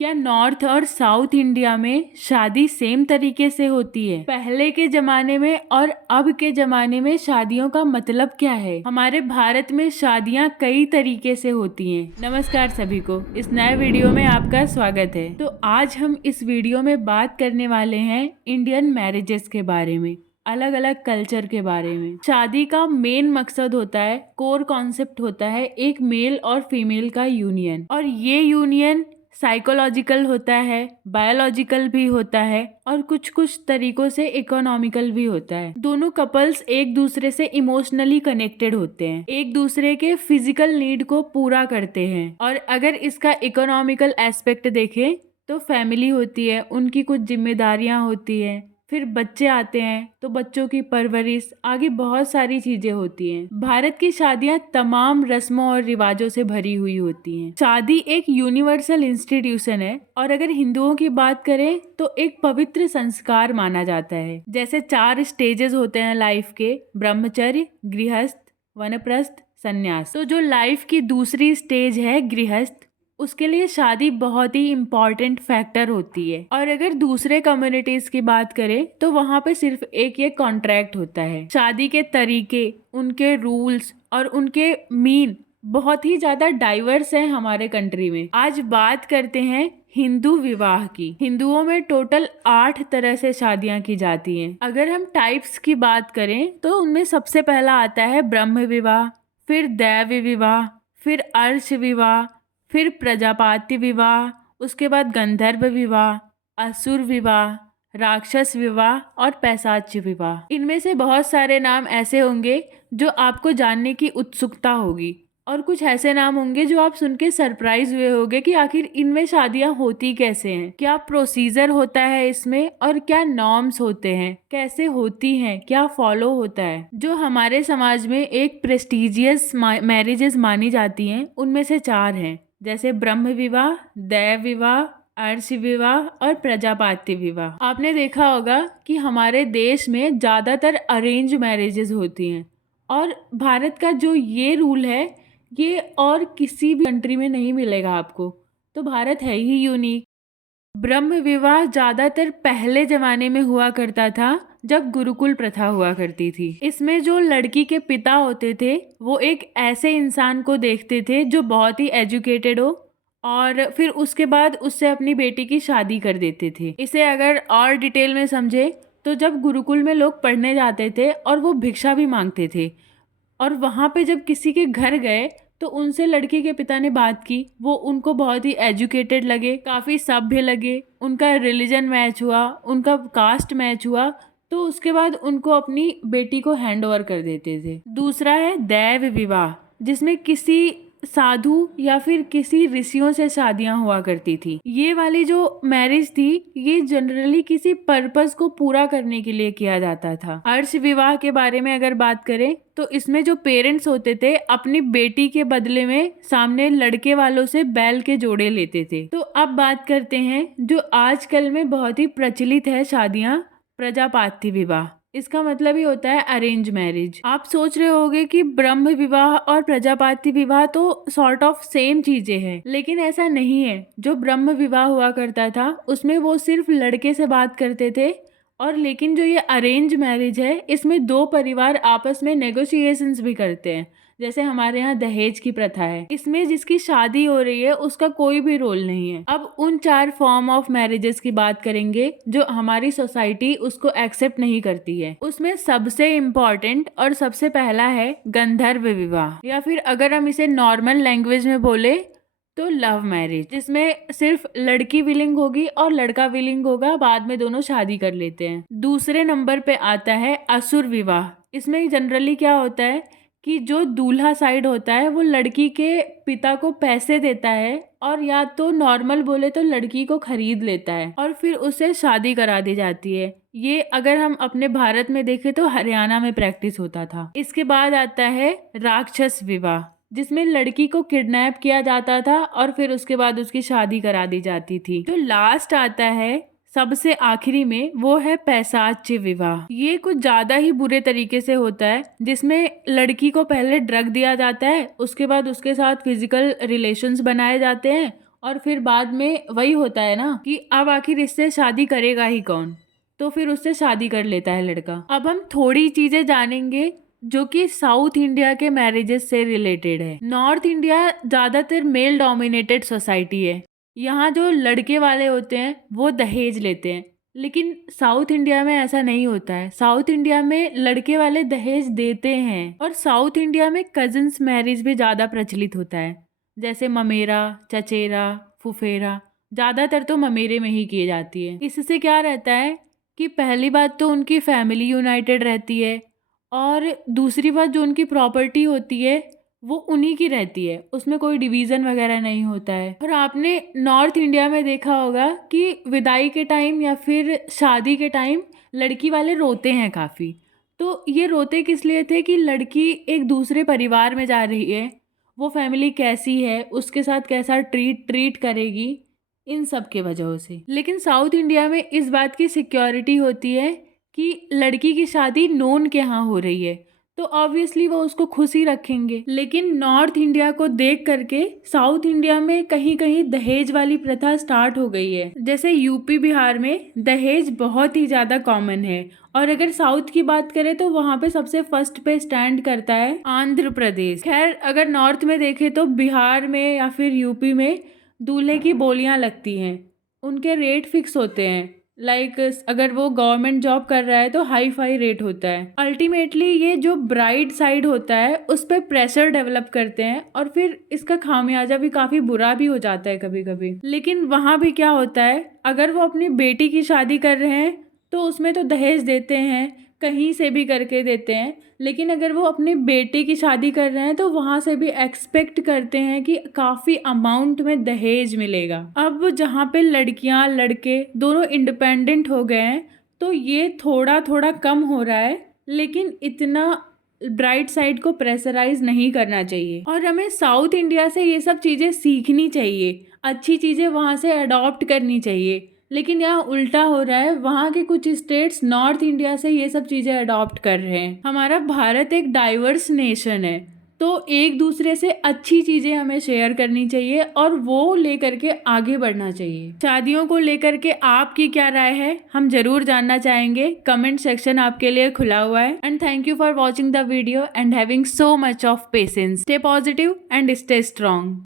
क्या नॉर्थ और south India में शादी सेम तरीके से होती है? पहले के जमाने में और अब के जमाने में शादियों का मतलब क्या है? हमारे भारत में शादियां कई तरीके से होती हैं। नमस्कार सभी को, इस नए वीडियो में आपका स्वागत है। तो आज हम इस वीडियो में बात करने वाले हैं इंडियन मैरिजेस के बारे में, अलग अलग कल्चर के बारे में। शादी का मेन मकसद होता है, कोर कॉन्सेप्ट होता है एक मेल और फीमेल का यूनियन, और ये यूनियन साइकोलॉजिकल होता है, बायोलॉजिकल भी होता है और कुछ कुछ तरीकों से इकोनॉमिकल भी होता है। दोनों कपल्स एक दूसरे से इमोशनली कनेक्टेड होते हैं, एक दूसरे के फिजिकल नीड को पूरा करते हैं। और अगर इसका इकोनॉमिकल एस्पेक्ट देखें तो फैमिली होती है, उनकी कुछ जिम्मेदारियां होती हैं, फिर बच्चे आते हैं तो बच्चों की परवरिश, आगे बहुत सारी चीजें होती हैं। भारत की शादियां तमाम रस्मों और रिवाजों से भरी हुई होती हैं। शादी एक यूनिवर्सल इंस्टीट्यूशन है और अगर हिंदुओं की बात करें तो एक पवित्र संस्कार माना जाता है। जैसे 4 स्टेजेस होते हैं लाइफ के, ब्रह्मचर्य, गृहस्थ, वानप्रस्थ, संन्यास। तो जो लाइफ की दूसरी स्टेज है गृहस्थ, उसके लिए शादी बहुत ही इम्पॉर्टेंट फैक्टर होती है। और अगर दूसरे कम्युनिटीज की बात करें तो वहाँ पे सिर्फ एक ये कॉन्ट्रैक्ट होता है। शादी के तरीके, उनके रूल्स और उनके मीन बहुत ही ज्यादा डाइवर्स हैं हमारे कंट्री में। आज बात करते हैं हिंदू विवाह की। हिंदुओं में टोटल 8 तरह से शादियां की जाती हैं। अगर हम टाइप्स की बात करें तो उनमें सबसे पहला आता है ब्रह्म विवाह, फिर दैव विवाह, फिर अर्श विवाह, फिर प्रजापति विवाह, उसके बाद गंधर्व विवाह, असुर विवाह, राक्षस विवाह और पैशाच्य विवाह। इनमें से बहुत सारे नाम ऐसे होंगे जो आपको जानने की उत्सुकता होगी और कुछ ऐसे नाम होंगे जो आप सुन के सरप्राइज हुए होंगे कि आखिर इनमें शादियां होती कैसे हैं, क्या प्रोसीजर होता है इसमें और क्या नॉर्म्स होते हैं, कैसे होती हैं, क्या फॉलो होता है। जो हमारे समाज में एक प्रेस्टिजियस मैरिजेस मानी जाती हैं उनमें से 4 हैं, जैसे ब्रह्म विवाह, दैव विवाह, अर्श विवाह और प्रजापति विवाह। आपने देखा होगा कि हमारे देश में ज्यादातर अरेंज मैरिजेस होती हैं और भारत का जो ये रूल है ये और किसी भी कंट्री में नहीं मिलेगा आपको, तो भारत है ही यूनिक। ब्रह्म विवाह ज्यादातर पहले जमाने में हुआ करता था जब गुरुकुल प्रथा हुआ करती थी। इसमें जो लड़की के पिता होते थे वो एक ऐसे इंसान को देखते थे जो बहुत ही एजुकेटेड हो और फिर उसके बाद उससे अपनी बेटी की शादी कर देते थे। इसे अगर और डिटेल में समझे तो जब गुरुकुल में लोग पढ़ने जाते थे और वो भिक्षा भी मांगते थे और वहाँ पे जब किसी के घर गए तो उनसे लड़की के पिता ने बात की, वो उनको बहुत ही एजुकेटेड लगे, काफ़ी सभ्य लगे, उनका रिलीजन मैच हुआ, उनका कास्ट मैच हुआ, तो उसके बाद उनको अपनी बेटी को हैंड ओवर कर देते थे। दूसरा है दैव विवाह, जिसमें किसी साधु या फिर किसी ऋषियों से शादियां हुआ करती थी। ये वाली जो मैरिज थी ये जनरली किसी पर्पस को पूरा करने के लिए किया जाता था। अर्श विवाह के बारे में अगर बात करें तो इसमें जो पेरेंट्स होते थे अपनी बेटी के बदले में सामने लड़के वालों से बैल के जोड़े लेते थे। तो अब बात करते हैं जो आजकल में बहुत ही प्रचलित है शादियां, प्रजापति विवाह। इसका मतलब ही होता है अरेंज मैरिज। आप सोच रहे होंगे कि ब्रह्म विवाह और प्रजापति विवाह तो सॉर्ट ऑफ सेम चीजें हैं, लेकिन ऐसा नहीं है। जो ब्रह्म विवाह हुआ करता था उसमें वो सिर्फ लड़के से बात करते थे, और लेकिन जो ये अरेंज मैरिज है इसमें 2 परिवार आपस में नेगोशिएशंस भी करते हैं। जैसे हमारे यहाँ दहेज की प्रथा है, इसमें जिसकी शादी हो रही है उसका कोई भी रोल नहीं है। अब उन 4 फॉर्म ऑफ मैरिजेस की बात करेंगे जो हमारी सोसाइटी उसको एक्सेप्ट नहीं करती है। उसमें सबसे इम्पोर्टेंट और सबसे पहला है गंधर्व विवाह, या फिर अगर हम इसे नॉर्मल लैंग्वेज में बोले तो लव मैरिज, जिसमें सिर्फ लड़की विलिंग होगी और लड़का विलिंग होगा, बाद में दोनों शादी कर लेते हैं। दूसरे नंबर पे आता है असुर विवाह। इसमें जनरली क्या होता है कि जो दूल्हा साइड होता है वो लड़की के पिता को पैसे देता है और या तो नॉर्मल बोले तो लड़की को खरीद लेता है और फिर उसे शादी करा दी जाती है। ये अगर हम अपने भारत में देखें तो हरियाणा में प्रैक्टिस होता था। इसके बाद आता है राक्षस विवाह, जिसमें लड़की को किडनैप किया जाता था और फिर उसके बाद उसकी शादी करा दी जाती थी। जो लास्ट आता है सबसे आखिरी में वो है पैशाच्य विवाह। ये कुछ ज्यादा ही बुरे तरीके से होता है, जिसमें लड़की को पहले ड्रग दिया जाता है, उसके बाद उसके साथ फिजिकल रिलेशंस बनाए जाते हैं और फिर बाद में वही होता है ना कि अब आखिर इससे शादी करेगा ही कौन, तो फिर उससे शादी कर लेता है लड़का। अब हम थोड़ी चीजें जानेंगे जो कि साउथ इंडिया के मैरिजेस से रिलेटेड है। नॉर्थ इंडिया ज़्यादातर मेल डोमिनेटेड सोसाइटी है। यहाँ जो लड़के वाले होते हैं वो दहेज लेते हैं, लेकिन साउथ इंडिया में ऐसा नहीं होता है। साउथ इंडिया में लड़के वाले दहेज देते हैं और साउथ इंडिया में कजिन्स मैरिज भी ज़्यादा प्रचलित होता है, जैसे ममेरा, चचेरा, फुफेरा। ज़्यादातर तो ममेरे में ही की जाती है। इससे क्या रहता है कि पहली बात तो उनकी फैमिली यूनाइटेड रहती है और दूसरी बात जो उनकी प्रॉपर्टी होती है वो उन्हीं की रहती है, उसमें कोई डिवीज़न वगैरह नहीं होता है। और आपने नॉर्थ इंडिया में देखा होगा कि विदाई के टाइम या फिर शादी के टाइम लड़की वाले रोते हैं काफ़ी। तो ये रोते किस लिए थे कि लड़की एक दूसरे परिवार में जा रही है, वो फैमिली कैसी है, उसके साथ कैसा ट्रीट करेगी, इन सब के वजहों से। लेकिन साउथ इंडिया में इस बात की सिक्योरिटी होती है कि लड़की की शादी नोन के यहाँ हो रही है, तो ऑब्वियसली वो उसको खुश ही रखेंगे। लेकिन नॉर्थ इंडिया को देख करके साउथ इंडिया में कहीं कहीं दहेज वाली प्रथा स्टार्ट हो गई है। जैसे यूपी बिहार में दहेज बहुत ही ज़्यादा कॉमन है, और अगर साउथ की बात करें तो वहाँ पे सबसे फर्स्ट पे स्टैंड करता है आंध्र प्रदेश। खैर अगर नॉर्थ में देखें तो बिहार में या फिर यूपी में दूल्हे की बोलियाँ लगती हैं, उनके रेट फिक्स होते हैं। लाइक अगर वो गवर्नमेंट जॉब कर रहा है तो हाई फाई रेट होता है। अल्टीमेटली ये जो ब्राइड साइड होता है उस पर प्रेशर डेवलप करते हैं और फिर इसका खामियाजा भी काफ़ी बुरा भी हो जाता है कभी कभी। लेकिन वहाँ भी क्या होता है, अगर वो अपनी बेटी की शादी कर रहे हैं तो उसमें तो दहेज देते हैं, कहीं से भी करके देते हैं। लेकिन अगर वो अपनी बेटे की शादी कर रहे हैं तो वहाँ से भी एक्सपेक्ट करते हैं कि काफ़ी अमाउंट में दहेज मिलेगा। अब जहाँ पे लड़कियाँ लड़के दोनों इंडिपेंडेंट हो गए हैं तो ये थोड़ा थोड़ा कम हो रहा है, लेकिन इतना ब्राइट साइड को प्रेशराइज नहीं करना चाहिए। और हमें साउथ इंडिया से ये सब चीज़ें सीखनी चाहिए, अच्छी चीज़ें वहाँ से अडॉप्ट करनी चाहिए। लेकिन यहाँ उल्टा हो रहा है, वहाँ के कुछ स्टेट्स नॉर्थ इंडिया से ये सब चीज़ें अडॉप्ट कर रहे हैं। हमारा भारत एक डाइवर्स नेशन है, तो एक दूसरे से अच्छी चीज़ें हमें शेयर करनी चाहिए और वो लेकर के आगे बढ़ना चाहिए। शादियों को लेकर के आपकी क्या राय है, हम जरूर जानना चाहेंगे। कमेंट सेक्शन आपके लिए खुला हुआ है। And thank you for watching the video and having so much of patience. Stay positive and stay strong.